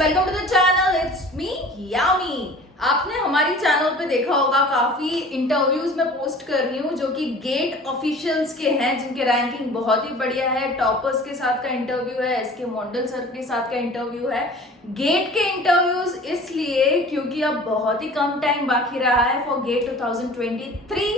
Welcome to the channel, it's me Yami. आपने हमारी channel पे देखा होगा काफी इंटरव्यूज में पोस्ट कर रही हूँ जो कि गेट ऑफिशियल्स के हैं, जिनके रैंकिंग बहुत ही बढ़िया है। टॉपर्स के साथ का इंटरव्यू है, एसके मंडल सर के साथ का इंटरव्यू है। गेट के इंटरव्यूज इसलिए क्योंकि अब बहुत ही कम टाइम बाकी रहा है for gate 2023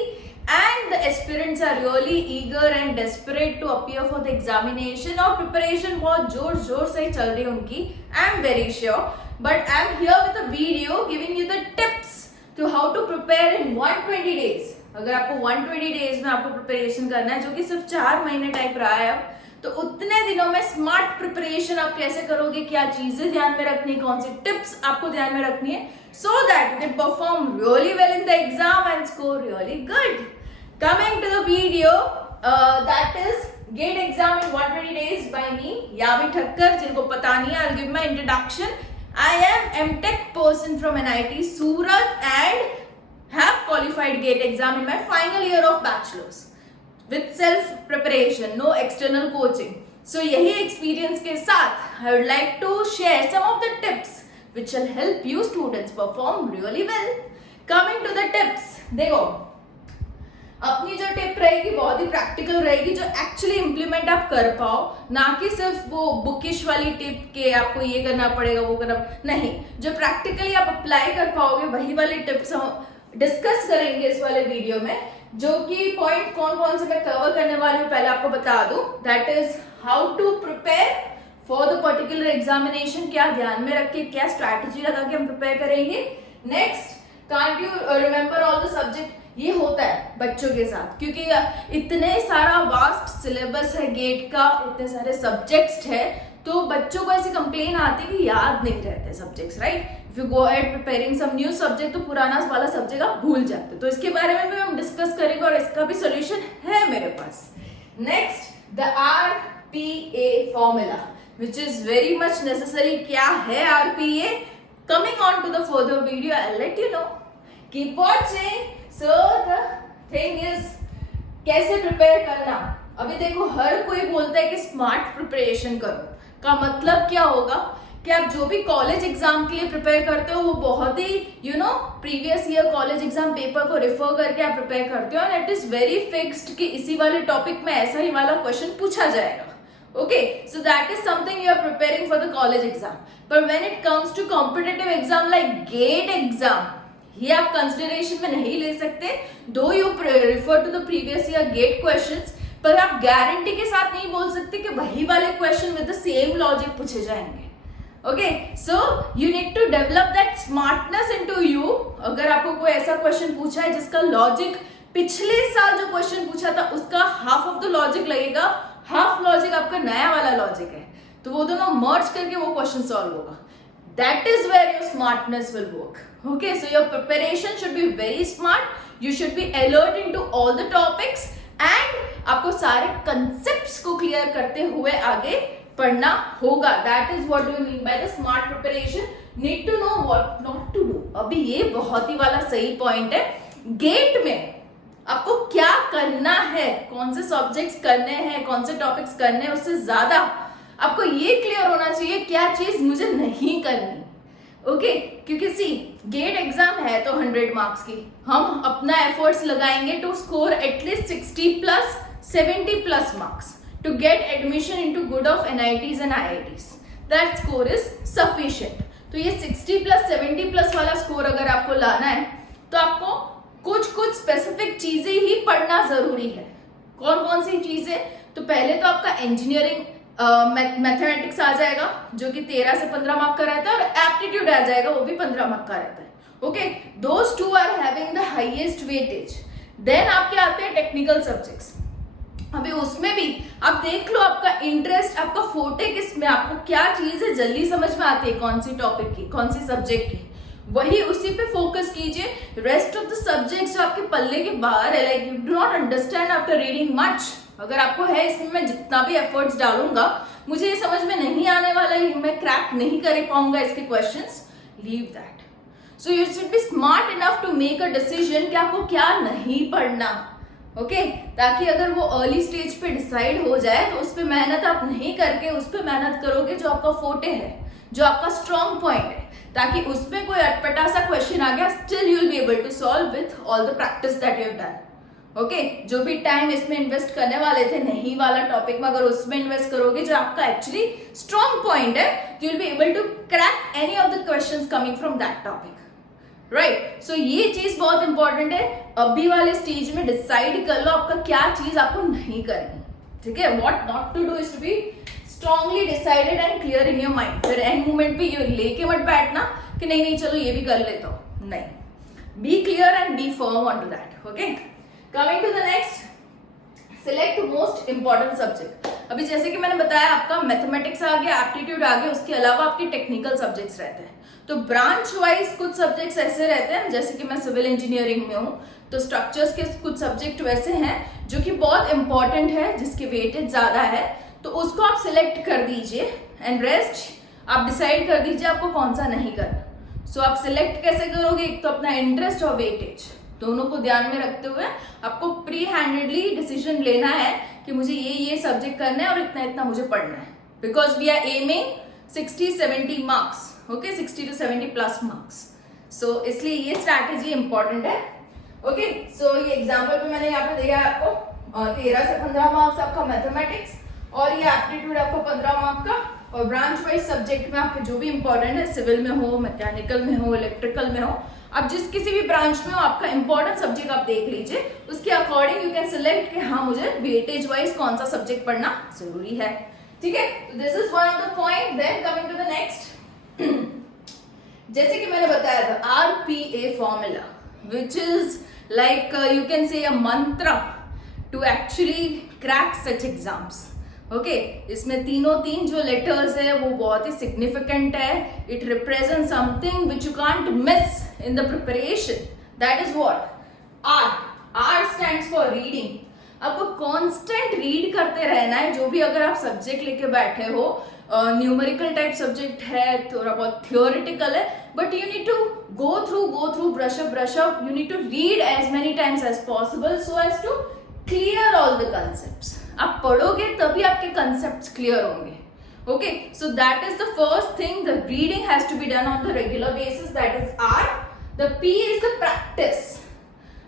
and the aspirants are really eager and desperate to appear for the examination और preparation बहुत जोर जोर से चल रही है उनकी। I am very sure, but I am here with a video giving you the tips to how to prepare in 120 days। अगर आपको 120 days में आपको प्रिपरेशन करना है, जो कि सिर्फ 4 महीने टाइप रहा है अब, तो उतने दिनों में स्मार्ट प्रिपरेशन आप कैसे करोगे, क्या चीजें ध्यान में रखनी, कौन सी टिप्स आपको ध्यान में रखनी है, so that you can perform really well in the exam and score really good। Coming to the video, that is GATE exam in 120 days by me, यामी ठक्कर। जिनको पता नहीं है, I'll give my introduction। I am MTech person from NIT Surat and have qualified GATE exam in my final year of bachelor's with self preparation, no external coaching। So यही experience के साथ I would like to share some of the tips which will help you students perform really well। Coming to the tips, देखो अपनी जो tip रहेगी बहुत ही practical रहेगी, जो एक्चुअली इम्प्लीमेंट आप कर पाओ, ना कि सिर्फ वो बुकिश वाली टिप के आपको ये करना पड़ेगा वो करना नहीं, जो प्रैक्टिकली आप अप्लाई कर पाओगे वही वाली टिप्स हम डिस्कस करेंगे इस वाले वीडियो में। जो कि पॉइंट कौन कौन से मैं कवर करने वाली हूँ पहले आपको बता दूं। That is how to prepare for the particular examination, क्या ध्यान में रख के, क्या स्ट्रैटेजी लगा के हम प्रिपेयर करेंगे। Next, can't you remember all the subject. ये होता है बच्चों के साथ क्योंकि इतने सारा वास्ट सिलेबस है गेट का, इतने सारे सब्जेक्ट्स है, तो बच्चों को ऐसी कंप्लेन आती है कि याद नहीं रहते subjects, right. If you go ahead preparing some new subject तो पुराना वाला सब्जेक्ट आप भूल जाते, तो इसके बारे में भी हम डिस्कस करेंगे और इसका भी सोल्यूशन है मेरे पास। Next, the RPA formula which is very much necessary। क्या है RPA? Coming on to the further video, I'll let you know। Keep watching। So the thing is, कैसे प्रिपेयर करना। अभी देखो हर कोई बोलता है कि स्मार्ट प्रिपरेशन करो, का मतलब क्या होगा कि आप जो भी कॉलेज एग्जाम के लिए प्रिपेयर करते हो वो बहुत ही previous year college exam paper को रेफर करके आप प्रिपेयर करते हो, and it is very fixed कि इसी वाले टॉपिक में ऐसा ही वाला क्वेश्चन पूछा जाएगा। Okay, so that is something you are preparing for the college exam, but when it comes to competitive exam like GATE exam, ये आप कंसिडरेशन में नहीं ले सकते। Though you refer to the previous year GATE questions, पर आप guarantee के साथ नहीं बोल सकते कि वही वाले question with the same logic पूछे जाएंगे। Okay, so you need to develop that smartness into you. अगर आपको कोई ऐसा क्वेश्चन पूछा है जिसका लॉजिक पिछले साल जो क्वेश्चन पूछा था उसका हाफ ऑफ द लॉजिक लगेगा, हाफ लॉजिक आपका नया वाला लॉजिक है, तो वो दोनों मर्ज करके वो क्वेश्चन सॉल्व होगा। That is where your smartness will work। Okay, so your preparation should be very smart। You should be alert into all the topics and आपको सारे concepts को clear करते हुए आगे पढ़ना होगा। That is what we mean by the smart preparation। Need to know what not to do। अभी ये बहुत ही वाला सही पॉइंट है। गेट में आपको क्या करना है, कौन से सब्जेक्ट्स करने हैं, कौन से टॉपिक्स करने हैं, उससे ज्यादा आपको ये क्लियर होना चाहिए क्या चीज मुझे नहीं करनी। ओके, क्योंकि सी गेट एग्जाम है तो 100 मार्क्स की, हम अपना एफर्ट्स लगाएंगे to score at least 60 plus 70 plus marks to get admission into good of NITs and IITs। That score is sufficient. तो ये 60 प्लस 70 प्लस वाला स्कोर अगर आपको लाना है तो आपको कुछ स्पेसिफिक चीजें ही पढ़ना जरूरी है। कौन कौन सी चीजें? तो पहले तो आपका इंजीनियरिंग मैथमेटिक्स आ जाएगा जो कि 13 से 15 मार्क का रहता है, और एप्टीट्यूड आ जाएगा वो भी 15 मार्क का रहता है। Okay, those two are having the highest weightage. Then आपके आते हैं टेक्निकल सब्जेक्ट्स। अभी उसमें भी आप देख लो आपका इंटरेस्ट, आपका फोटे किस में, आपको क्या चीज है जल्दी समझ में आती है, कौन सी टॉपिक की, कौन सी सब्जेक्ट की, वही उसी पे फोकस कीजिए। रेस्ट ऑफ द सब्जेक्ट्स जो आपके पल्ले के बाहर है, like you do not understand after reading much, अगर आपको है इसमें मैं जितना भी एफर्ट्स डालूंगा मुझे ये समझ में नहीं आने वाला, मैं क्रैक नहीं कर पाऊंगा इसके questions, leave that. So you should be smart enough to make a decision कि आपको क्या नहीं पढ़ना। ओके, ताकि अगर वो अर्ली स्टेज पे डिसाइड हो जाए तो उस पर मेहनत आप नहीं करके उस पर मेहनत करोगे जो आपका फोटे है, जो आपका स्ट्रॉन्ग पॉइंट है, ताकि उसमें कोई अटपटा सा क्वेश्चन आ गया still you will be able to solve with all the practice that you have done. Okay, जो भी टाइम इसमें इन्वेस्ट करने वाले थे नहीं वाला टॉपिक में, अगर उसमें इन्वेस्ट करोगे जो आपका एक्चुअली स्ट्रॉन्ग पॉइंट है, you will be able to crack any of the questions coming from that topic, right. So ये चीज बहुत इंपॉर्टेंट है। अभी वाले स्टेज में डिसाइड कर लो आपका क्या चीज आपको नहीं करनी, ठीक है। What not to do is to be strongly decided and clear in your mind. फिर एंड मोमेंट पे ये लेके मत बैठना कि नहीं नहीं चलो ये भी कर लेता हूं, नहीं, be clear and be firm on to that. Okay, coming to the next, select most important subject. अभी जैसे कि मैंने बताया आपका मैथमेटिक्स आ गया, एप्टीट्यूड आ गया, उसके अलावा आपके टेक्निकल सब्जेक्ट्स रहते हैं। तो ब्रांच वाइज कुछ सब्जेक्ट्स ऐसे रहते हैं, जैसे कि मैं सिविल इंजीनियरिंग में हूँ तो स्ट्रक्चर्स के कुछ सब्जेक्ट वैसे हैं जो कि बहुत इंपॉर्टेंट है, जिसके वेटेज ज्यादा है, तो उसको आप सिलेक्ट कर दीजिए एंड रेस्ट आप डिसाइड कर दीजिए आपको कौन सा नहीं करना। सो आप सिलेक्ट कैसे करोगे, एक तो अपना इंटरेस्ट और वेटेज दोनों को ध्यान में रखते हुए आपको प्री हैंडेडली डिसीजन लेना है कि मुझे ये सब्जेक्ट करना है और इतना इतना मुझे पढ़ना है, because we are aiming 60-70 marks, okay, 60 to 70 plus marks. So इसलिए ये स्ट्रैटेजी इंपॉर्टेंट है। ओके, सो ये एग्जाम्पल पे मैंने यहाँ पे दिया है आपको 13 से 15 मार्क्स आपका मैथमेटिक्स, और ये एप्टीट्यूड आपको 15 मार्क का, और ब्रांच वाइज सब्जेक्ट में आपके जो भी इंपॉर्टेंट है, सिविल में हो, मैकेनिकल में हो, इलेक्ट्रिकल में हो, आप जिस किसी भी ब्रांच में हो आपका इंपॉर्टेंट सब्जेक्ट आप देख लीजिए, उसके अकॉर्डिंग यू कैन सिलेक्ट कि हाँ मुझे वेटेज वाइज कौन सा सब्जेक्ट पढ़ना जरूरी है, ठीक है। तो this is one of the point. Then coming to the next, जैसे कि मैंने बताया था RPA formula, which is like you can say a mantra to actually crack such exams. Okay, इसमें तीन जो लेटर्स है वो बहुत ही सिग्निफिकेंट है। It represent something which you can't miss in the preparation, that is what R stands for reading. आपको constant read करते रहना है, जो भी अगर आप सब्जेक्ट लेके बैठे हो, न्यूमेरिकल टाइप सब्जेक्ट है, थोड़ा बहुत थियोरिटिकल है, but you need to go through, brush up, you need to read as many times as possible so as to clear all the concepts. आप पढ़ोगे तभी आपके concepts clear होंगे, okay, so that is the first thing. The reading has to be done on the regular basis, that is R. The P is the practice.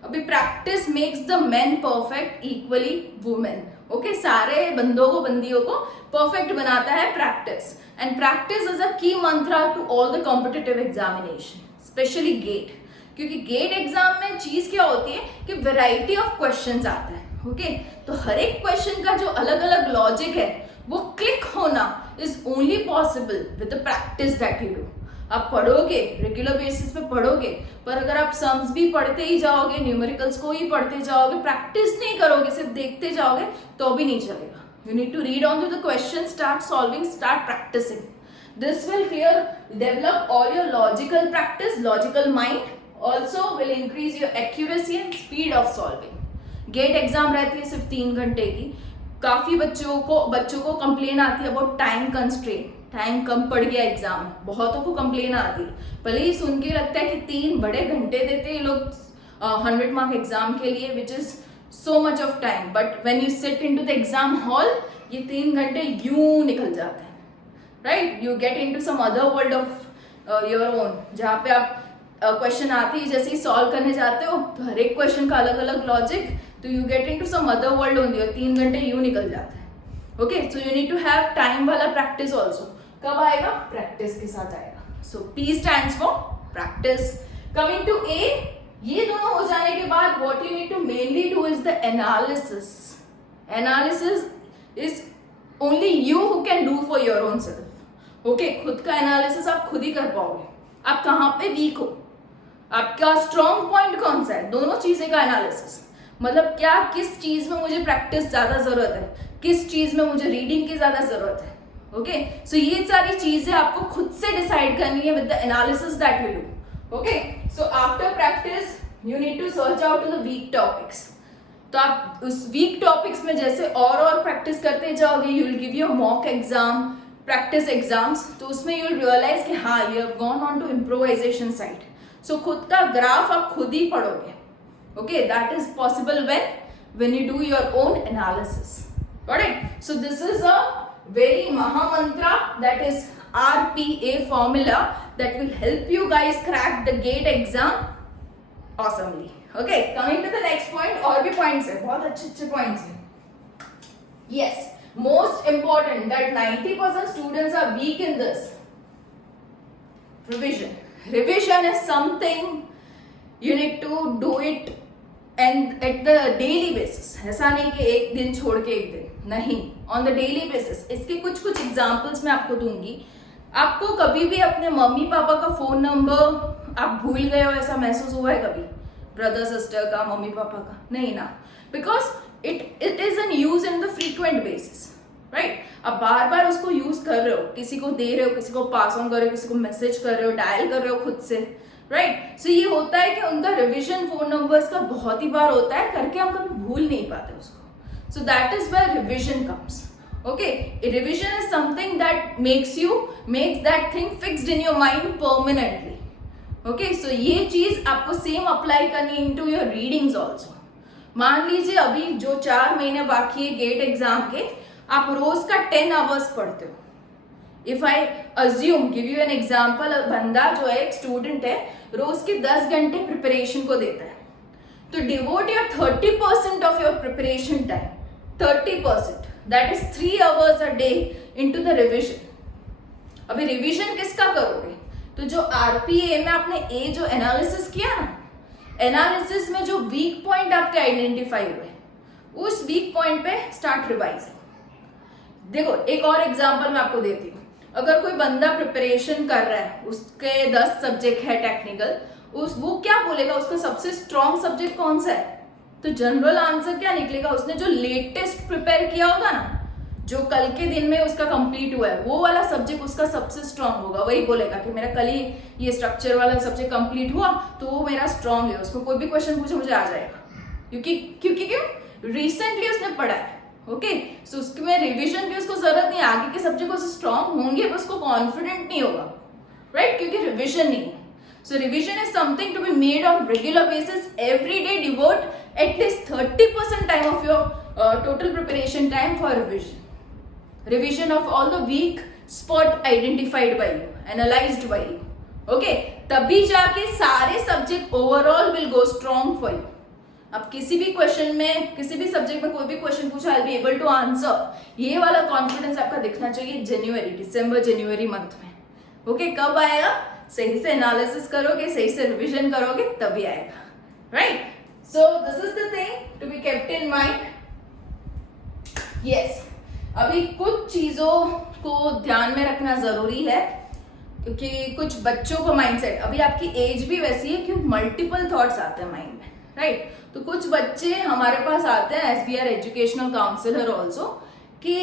अभी practice makes the men perfect, equally women. Okay, सारे बंदों को बंदियों को perfect बनाता है practice, and practice is a key mantra to all the competitive examination, specially GATE, क्योंकि GATE exam में चीज क्या होती है कि वैरायटी ऑफ क्वेश्चंस आता है। ओके, तो हर एक क्वेश्चन का जो अलग अलग लॉजिक है वो क्लिक होना is only possible with the practice that you do. आप पढ़ोगे, रेगुलर बेसिस पे पढ़ोगे, पर अगर आप सम्स भी पढ़ते ही जाओगे, न्यूमेरिकल्स को ही पढ़ते जाओगे, प्रैक्टिस नहीं करोगे, सिर्फ देखते जाओगे, तो भी नहीं चलेगा। You need to read on to the question, start solving, start practising. This will develop all your logical practice, logical mind. Also will increase your accuracy and speed of solving. GATE exam रहती है सिर्फ 3 घंटे की. काफी बच्चों को complain आती है अबाउट टाइम कंस्ट्रेंट, टाइम कम पड़ गया एग्जाम में, बहुतों को कंप्लेन आती है. भले ही सुन के लगता है कि 3 बड़े घंटे देते हैं ये लोग 100 मार्क एग्जाम के लिए, which is so much of time, but when you sit into the exam hall ये 3 घंटे यूं निकल जाते हैं. Right, you get into some other world of your own, जहाँ पे आप क्वेश्चन आती है जैसे ही सॉल्व करने जाते हो तो हर एक क्वेश्चन का अलग अलग लॉजिक, तो you get into some other world only, और 3 घंटे यूं निकल जाते हैं. Okay, so you need to have time वाला प्रैक्टिस ऑल्सो. कब आएगा? प्रैक्टिस के साथ आएगा. So P stands for practice. Coming to A, ये दोनों हो जाने के बाद what you need to mainly do is the analysis. Analysis is only you who can do for your own self. Okay, खुद का एनालिसिस आप खुद ही कर पाओगे. आप कहाँ पे वीक हो, आपका स्ट्रॉन्ग पॉइंट कौन सा है, दोनों चीजें का एनालिसिस. मतलब क्या, किस चीज में मुझे प्रैक्टिस ज्यादा जरूरत है, किस चीज में मुझे रीडिंग की ज्यादा जरूरत है. ओके, सो ये सारी चीजें आपको खुद से डिसाइड करनी है with the analysis that you do. Okay, so after practice you need to search out the weak topics. तो आप उस वीक टॉपिक्स में जैसे और प्रैक्टिस करते जाओगे, you will give your mock exam, practice exams, तो उसमें यू विल रियलाइज कि हाँ you have gone on to improvisation side. So खुद का ग्राफ आप खुद ही पढ़ोगे. Okay, that is possible when you do your own analysis. Got it? So this is a very maha mantra, that is RPA formula that will help you guys crack the GATE exam awesomely. Okay, coming to the next point, और भी points है, बहुत अच्छे points हैं. Yes, most important that 90% students are weak in this. Revision. Revision is something you need to do it and at the daily basis. ऐसा नहीं कि एक दिन छोड़ के एक दिन, नहीं, on the daily basis. इसके कुछ एग्जाम्पल्स मैं आपको दूंगी. आपको कभी भी अपने मम्मी पापा का फोन नंबर आप भूल गए हो ऐसा महसूस हुआ है कभी? ब्रदर सिस्टर का, मम्मी पापा का? नहीं ना, because it is an use in the frequent basis, right? अब बार बार उसको यूज कर रहे हो, किसी को दे रहे हो, किसी को पास ऑन कर रहे हो, किसी को मैसेज कर रहे हो, डायल कर रहे हो खुद से, राइट? सो ये होता है कि उनका रिविजन फोन नंबर्स का बहुत ही बार होता है, करके हम कभी भूल नहीं पाते उसको. So that is where revision comes. Okay, a revision is something that makes that thing fixed in your mind permanently. Okay, so ये चीज आपको सेम अप्लाई करनी into your readings also. मान लीजिए अभी जो 4 महीने बाकी है गेट एग्जाम के, आप रोज का 10 आवर्स पढ़ते हो. If I assume, give you an example, बंदा जो है एक स्टूडेंट है, रोज के 10 घंटे प्रिपरेशन को देता है, तो devote your 30% of your preparation time, 30%. That is 3 hours a day into the revision. अभी रिविजन किसका करोगे? तो जो RPA में आपने ए जो एनालिसिस किया ना, एनालिसिस में जो वीक पॉइंट आपके आइडेंटिफाई हुए, उस वीक पॉइंट पे स्टार्ट रिवाइजिंग. देखो एक और एग्जांपल मैं आपको देती हूँ. अगर कोई बंदा प्रिपरेशन कर रहा है, उसके 10 सब्जेक्ट है टेक्निकल, वो क्या बोलेगा उसका सबसे स्ट्रॉन्ग सब्जेक्ट कौन सा है? तो जनरल आंसर क्या निकलेगा? उसने जो लेटेस्ट प्रिपेयर किया होगा ना, जो कल के दिन में उसका कंप्लीट हुआ है, वो वाला सब्जेक्ट उसका सबसे स्ट्रांग होगा. वही बोलेगा कि मेरा कल ही ये स्ट्रक्चर वाला सब्जेक्ट कंप्लीट हुआ तो वो मेरा स्ट्रांग है, उसको कोई भी क्वेश्चन पूछे मुझे आ जाएगा, क्योंकि रिसेंटली उसने पढ़ा है. ओके, सो उसमें रिविजन की उसको जरूरत नहीं. आगे के सब्जेक्ट उससे स्ट्रांग होंगे, उसको कॉन्फिडेंट नहीं होगा, राइट? क्योंकि रिविजन नहीं है. So revision is something to be made on regular basis. Every day devote at least 30% time of your total preparation time for revision. Revision of all the weak spot identified by you, analyzed by you. Okay, तभी जाके सारे subject overall will go strong for you. अब किसी भी question में, किसी भी subject में कोई भी क्वेश्चन पूछा, I'll be able to answer. ये वाला कॉन्फिडेंस आपका दिखना चाहिए दिसंबर-जनवरी मंथ में. ओके, कब आएगा? सही से एनालिसिस करोगे, सही से रिवीजन करोगे, तभी आएगा, right? So this is the thing to be kept in mind. Yes, अभी कुछ चीजों को ध्यान में रखना जरूरी है, क्योंकि कुछ बच्चों का माइंडसेट, अभी आपकी एज भी वैसी है कि मल्टीपल थॉट्स आते हैं माइंड में, राइट? तो कुछ बच्चे हमारे पास आते हैं SBR एजुकेशनल काउंसलर ऑल्सो, कि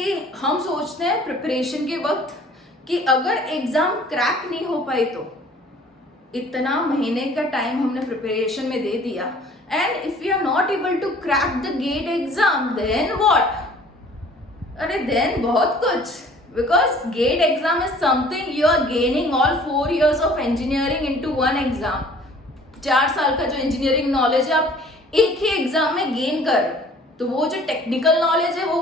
हम सोचते हैं प्रिपरेशन के वक्त कि अगर एग्जाम क्रैक नहीं हो पाए तो इतना महीने का टाइम हमने प्रिपरेशन में दे दिया, and if you are not able to crack the GATE exam, then what? अरे देन बहुत कुछ, because GATE exam is something you are gaining all 4 years of engineering into one exam. 4 साल का जो इंजीनियरिंग नॉलेज है आप एक ही exam में गेन कर रहे हो, तो वो जो टेक्निकल नॉलेज है वो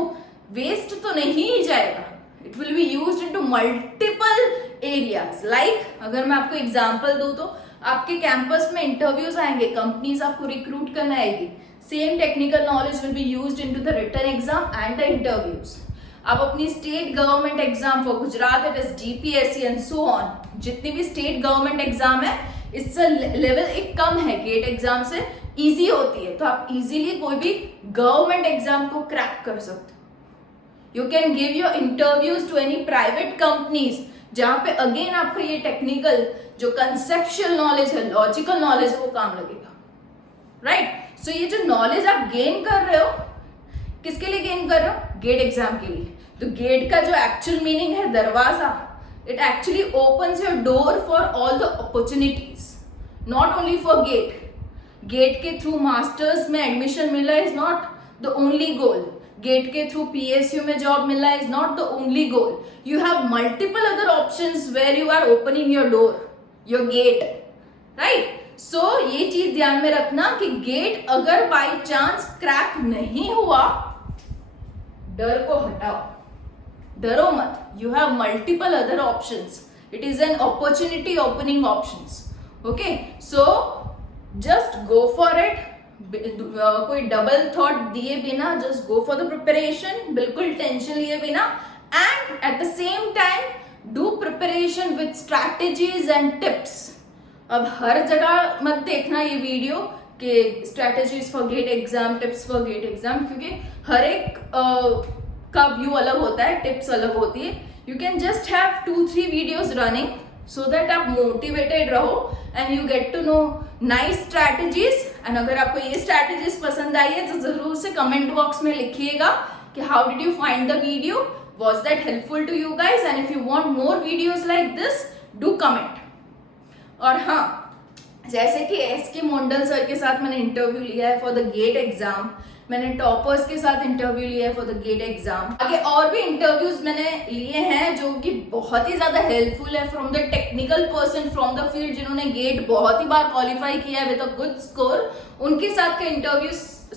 वेस्ट तो नहीं जाएगा. It will be used into multiple areas. Like अगर मैं आपको एग्जाम्पल दूं तो आपके कैंपस में इंटरव्यूज आएंगे, कंपनीज आपको रिक्रूट करना आएगी. Same technical knowledge will be used into the written exam and the interviews. आप अपनी state government exam for Gujarat, it is GPSC and so on, जितनी भी स्टेट गवर्नमेंट एग्जाम है, इससे लेवल एक कम है, गेट एग्जाम से इजी होती है, तो आप इजीली कोई भी गवर्नमेंट एग्जाम को क्रैक कर सकते हो. You can give your interviews to any private companies जहां पे अगेन आपका ये टेक्निकल जो कंसेप्चुअल नॉलेज है, लॉजिकल नॉलेज है, वो काम लगेगा, राइट? सो ये जो नॉलेज आप गेन कर रहे हो, किसके लिए गेन कर रहे हो? गेट एग्जाम के लिए. तो गेट का जो एक्चुअल मीनिंग है दरवाजा, it actually opens your door for all the opportunities, not only for GATE. GATE के थ्रू मास्टर्स में एडमिशन मिला is not the only goal. GATE के थ्रू PSU में जॉब मिलना is not the only goal. You have multiple other options where you are opening your door, your GATE, right? So ये चीज ध्यान में रखना कि गेट अगर बाय चांस क्रैक नहीं हुआ, डर को हटाओ. डरो मत, you have multiple other options. It is an opportunity opening options. Okay, so just go for it. कोई डबल थॉट दिए बिना just go for the preparation, बिल्कुल टेंशन लिए बिना, and at the same time do preparation with strategies and tips. अब हर जगह मत देखना ये वीडियो कि strategies for GATE exam, tips for GATE exam, क्योंकि हर एक का व्यू अलग होता है, टिप्स अलग होती है. You can just have 2-3 videos running so that आप मोटिवेटेड रहो and you get to know nice strategies. And अगर आपको ये स्ट्रैटेजीज पसंद आई है तो जरूर से कमेंट बॉक्स में लिखिएगा कि how did you find the video, was that helpful to you guys, and if you want more videos like this do comment. और हाँ, जैसे कि एसके मोंडल सर के साथ मैंने इंटरव्यू लिया है फॉर द गेट एग्जाम, मैंने टॉपर्स के साथ इंटरव्यू लिया है फॉर द गेट एग्जाम, आगे और भी इंटरव्यूज मैंने लिए हैं जो कि बहुत ही ज्यादा हेल्पफुल है from the technical person from the field, जिन्होंने गेट बहुत ही बार क्वालिफाई किया है विद अ गुड स्कोर. उनके साथ के इंटरव्यू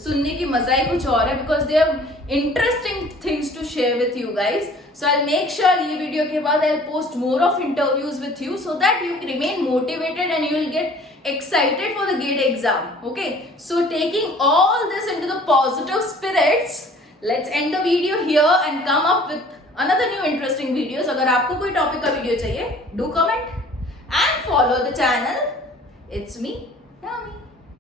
सुनने की मजा ही कुछ और है, because they have interesting things to share with you guys. So I'll make sure ये वीडियो के बाद I'll post more of interviews with you so that you remain motivated and you will get excited for the GATE exam. Okay, so taking all this into the positive spirits, let's end the video here and come up with another new interesting videos. अगर आपको कोई topic का video चाहिए, do comment and follow the channel. It's me, Yami.